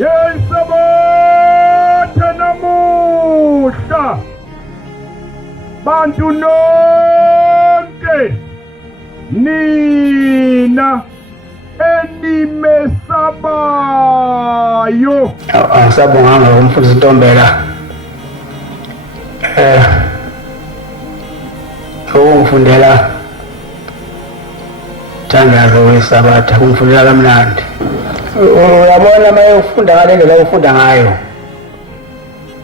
Yesabotha namuhla bantu nonke nina enimesabayo. Angisabonganga umfundisi Ntombela ungifundela thandazo wesabatha ungifundela kamnandi. Uyabona uma ufunda ngale ndlela ufunda ngayo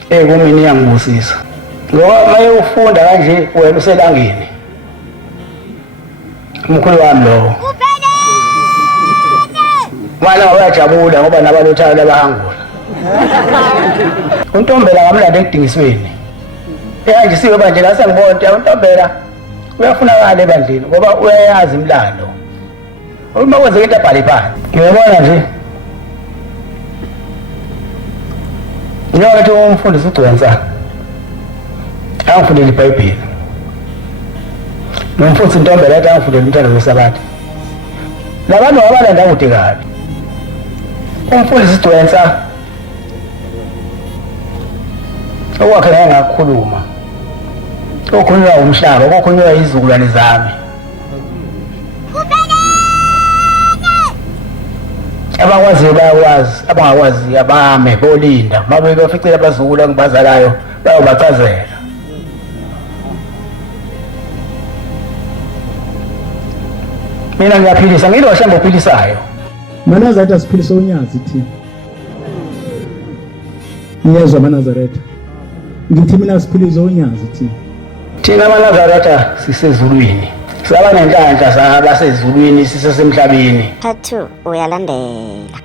kumina iyangibusisa ngoba uma ufunda kanje wena uselangeni umkhulu wami lowo manje uyajabula ngoba nabalothayo labahangula. uNtombela ngamlanda ekudingisweni ehanjisiwe bandleni asengibona uNtombela uyafunakala ebandleni ngoba uyayazi imlando uma kwenzeka into abhale phansi. Ngiyabona nje njengoba umfundisi uGcwensa angifundele iBhayibheli nomfundisi Ntombela athi angifundele umthando wesabatha labantu abalanda kude kabi. Umfundisi uGcwensa okwakhe ngeke ngakukhuluma okhulunywa umhlaba okhulunywa izizukulwane zami abakwaziyo bayakwazi abangakwazi abame bolinda mabe baficela abazukulu engibazalayo bayobachazela. Mina ngiyaphilisa ngilo hlambe ophilisayo. Manazaretha asiphilisa unyazi thina. Niyezwa Manazaretha. Ngithi mina siphilisa unyazi thina. Thina Manazaretha sisezulwini. Saba nenhlanhla saba sezulwini sisesemhlabeni. Thathu uyalandela.